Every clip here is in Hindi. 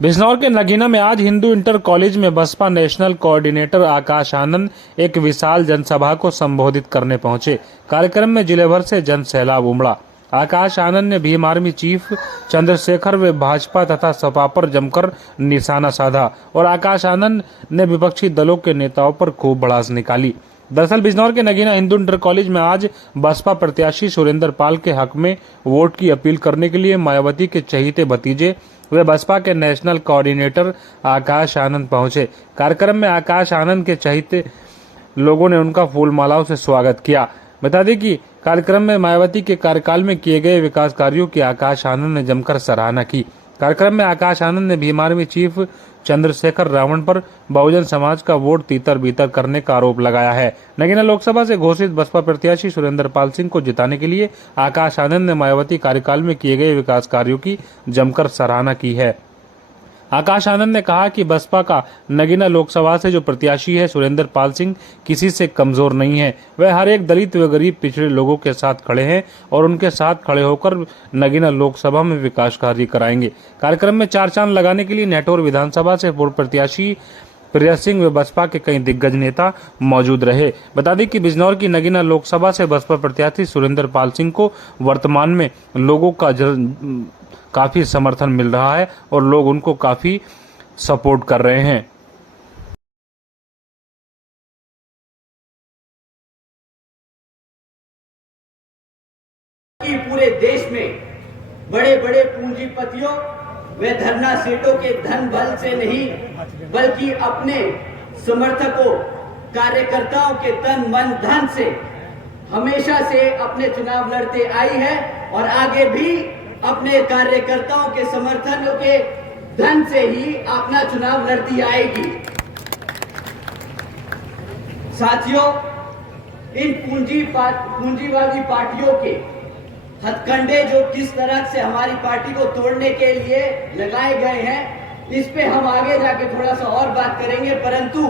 बिजनौर के नगीना में आज हिंदू इंटर कॉलेज में बसपा नेशनल कोऑर्डिनेटर आकाश आनंद एक विशाल जनसभा को संबोधित करने पहुंचे। कार्यक्रम में जिले भर से जन सैलाब उमड़ा। आकाश आनंद ने भीम आर्मी चीफ चंद्रशेखर व भाजपा तथा सपा पर जमकर निशाना साधा और आकाश आनंद ने विपक्षी दलों के नेताओं पर खूब भड़ास निकाली। दरअसल बिजनौर के नगीना हिंदू इंटर कॉलेज में आज बसपा प्रत्याशी सुरेंद्र पाल के हक में वोट की अपील करने के लिए मायावती के चहीते भतीजे वे बसपा के नेशनल कोऑर्डिनेटर आकाश आनंद पहुंचे। कार्यक्रम में आकाश आनंद के चहीते लोगों ने उनका फूल मालाओं से स्वागत किया। बता दें कि कार्यक्रम में मायावती के कार्यकाल में किए गए विकास कार्यों की आकाश आनंद ने जमकर सराहना की। कार्यक्रम में आकाश आनंद ने भीम आर्मी चीफ चंद्रशेखर रावण पर बहुजन समाज का वोट तीतर बीतर करने का आरोप लगाया है। नगीना लोकसभा से घोषित बसपा प्रत्याशी सुरेंद्र पाल सिंह को जिताने के लिए आकाश आनंद ने मायावती कार्यकाल में किए गए विकास कार्यों की जमकर सराहना की है। आकाश आनंद ने कहा कि बसपा का नगीना लोकसभा से जो प्रत्याशी है सुरेंद्र पाल सिंह किसी से कमजोर नहीं है। वह हर एक दलित व गरीब पिछड़े लोगों के साथ खड़े हैं और उनके साथ खड़े होकर नगीना लोकसभा में विकास कार्य कराएंगे। कार्यक्रम में चार चांद लगाने के लिए नेटौर विधानसभा से पूर्व प्रत्याशी प्रिया सिंह व बसपा के कई दिग्गज नेता मौजूद रहे। बता दें कि बिजनौर की नगीना लोकसभा से बसपा प्रत्याशी सुरेंद्र पाल सिंह को वर्तमान में लोगों का काफी समर्थन मिल रहा है और लोग उनको काफी सपोर्ट कर रहे हैं। पूरे देश में बड़े बड़े पूंजीपतियों व धरना सेठों के धन बल से नहीं बल्कि अपने समर्थकों कार्यकर्ताओं के तन मन धन से हमेशा से अपने चुनाव लड़ते आई है और आगे भी अपने कार्यकर्ताओं के समर्थनों के धन से ही अपना चुनाव लड़ती आएगी। साथियों, इन पूंजीवादी पार्टियों के हथकंडे जो किस तरह से हमारी पार्टी को तोड़ने के लिए लगाए गए हैं, इस पे हम आगे जाके थोड़ा सा और बात करेंगे। परंतु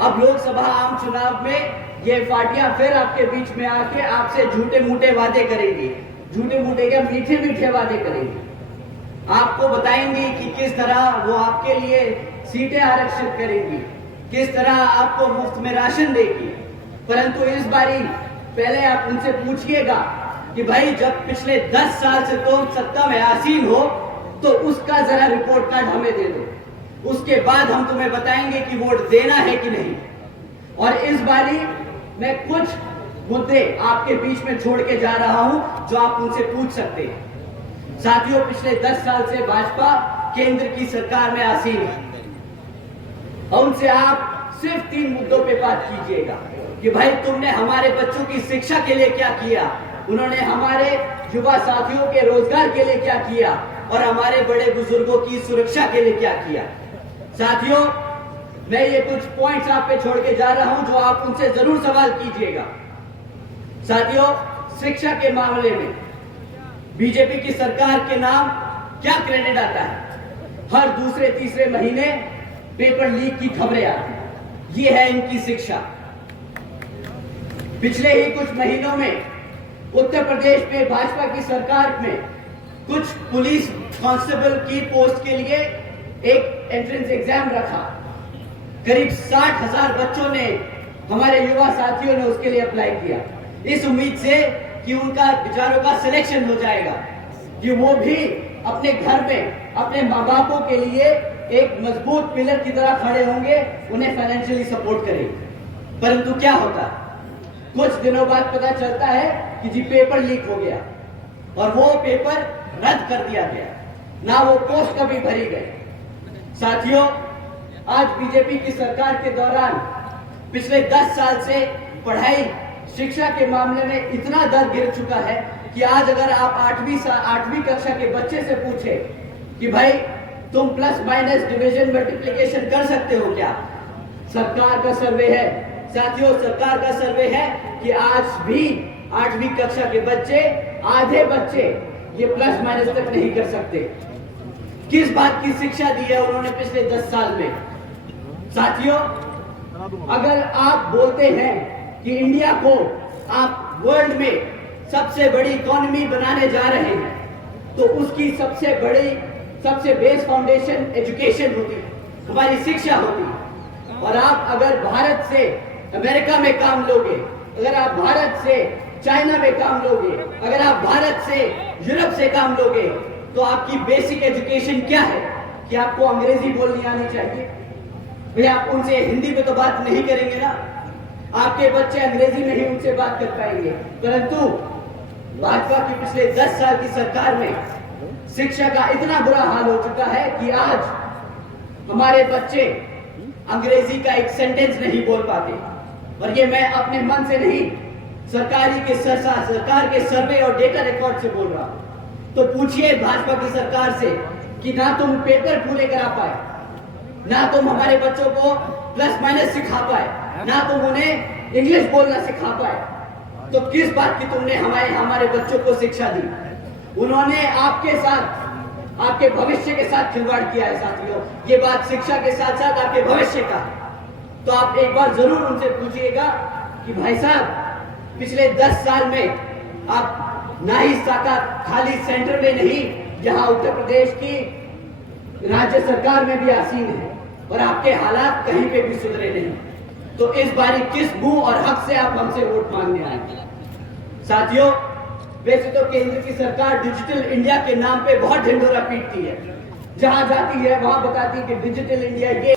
अब लोकसभा आम चुनाव में ये पार्टियां फिर आपके बीच में आके आपसे झूठे मूठे वादे करेंगी। झूठे मूठे क्या, मीठे मीठे वादे करेंगी। आपको बताएंगी कि किस तरह वो आपके लिए सीटें आरक्षित करेंगी, किस तरह आपको मुफ्त में राशन देगी। परंतु इस बारी पहले आप उनसे पूछिएगा कि भाई जब पिछले 10 साल से तुम सत्ता में आसीन हो तो उसका जरा रिपोर्ट कार्ड हमें दे दो, उसके बाद हम तुम्हें बताएंगे कि वोट देना है कि नहीं। और इस बारी मैं कुछ मुद्दे आपके बीच में छोड़ के जा रहा हूं जो आप उनसे पूछ सकते हैं। साथियों, पिछले 10 साल से भाजपा केंद्र की सरकार में आसीन है और उनसे आप सिर्फ 3 मुद्दों पे बात कीजिएगा कि भाई तुमने हमारे बच्चों की शिक्षा के लिए क्या किया, उन्होंने हमारे युवा साथियों के रोजगार के लिए क्या किया और हमारे बड़े बुजुर्गों की सुरक्षा के लिए क्या किया। साथियों, मैं ये कुछ पॉइंट्स आप पे छोड़ के जा रहा हूं जो आप उनसे जरूर सवाल कीजिएगा। साथियों, शिक्षा के मामले में बीजेपी की सरकार के नाम क्या क्रेडिट आता है? हर दूसरे तीसरे महीने पेपर लीक की खबरें आती, ये है इनकी शिक्षा। पिछले ही कुछ महीनों में उत्तर प्रदेश में भाजपा की सरकार में कुछ पुलिस कांस्टेबल की पोस्ट के लिए एक एंट्रेंस एग्जाम रखा। करीब 60,000 बच्चों ने, हमारे युवा साथियों ने उसके लिए अप्लाई किया, इस उम्मीद से कि उनका विचारों का सिलेक्शन हो जाएगा, कि वो भी अपने घर में अपने माँ बापों के लिए एक मजबूत पिलर की तरह खड़े होंगे, उन्हें फाइनेंशियली सपोर्ट करेंगे। परंतु क्या होता, कुछ दिनों बाद पता चलता है कि जी पेपर लीक हो गया और वो पेपर रद्द कर दिया गया, ना वो पोस्ट कभी भरी गई। साथियों, आज बीजेपी की सरकार के दौरान पिछले 10 साल से पढ़ाई शिक्षा के मामले में इतना दर गिर चुका है कि आज अगर आप 8वीं कक्षा के बच्चे से पूछे कि भाई तुम प्लस माइनस डिवीजन मल्टीप्लिकेशन कर सकते हो क्या, सरकार का सर्वे है, साथियों सरकार का सर्वे है कि आज भी 8वीं कक्षा के बच्चे, आधे बच्चे ये प्लस माइनस तक नहीं कर सकते। किस बात की शिक्षा दी है उन्होंने पिछले 10 साल में? साथियों, अगर आप बोलते हैं कि इंडिया को आप वर्ल्ड में सबसे बड़ी इकोनॉमी बनाने जा रहे हैं, तो उसकी सबसे बड़ी सबसे बेस फाउंडेशन एजुकेशन होती है, हमारी शिक्षा होती है। और आप अगर भारत से अमेरिका में काम लोगे, अगर आप भारत से चाइना में काम लोगे, अगर आप भारत से यूरोप से काम लोगे, तो आपकी बेसिक एजुकेशन क्या है कि आपको अंग्रेजी बोलनी आनी चाहिए। भैया आप उनसे हिंदी में तो बात नहीं करेंगे ना, आपके बच्चे अंग्रेजी में ही उनसे बात कर पाएंगे। परंतु भाजपा की पिछले 10 साल की सरकार में शिक्षा का इतना बुरा हाल हो चुका है कि आज हमारे बच्चे अंग्रेजी का एक सेंटेंस नहीं बोल पाते। और ये मैं अपने मन से नहीं, सरकार के सर्वे और डेटा रिकॉर्ड से बोल रहा हूं। तो पूछिए भाजपा की सरकार से कि ना तुम पेपर पूरे करा पाए, ना तुम हमारे बच्चों को प्लस माइनस सिखा पाए, ना तुम उन्हें इंग्लिश बोलना सिखा पाए, तो किस बात की तुमने हमारे बच्चों को शिक्षा दी? उन्होंने आपके साथ, आपके भविष्य के साथ खिलवाड़ किया है साथियों। ये बात शिक्षा के साथ साथ आपके भविष्य का है। तो आप एक बार जरूर उनसे पूछिएगा कि भाई साहब पिछले 10 साल में आप ना ही साक्षात खाली सेंटर में नहीं, यहाँ उत्तर प्रदेश की राज्य सरकार में भी आसीन है और आपके हालात कहीं पे भी सुधरे नहीं। तो इस बारी किस मुंह और हक से आप हमसे वोट मांगने आएंगे? साथियों, वैसे तो केंद्र की सरकार डिजिटल इंडिया के नाम पे बहुत ढिंढोरा पीटती है, जहां जाती है वहां बताती है कि डिजिटल इंडिया ये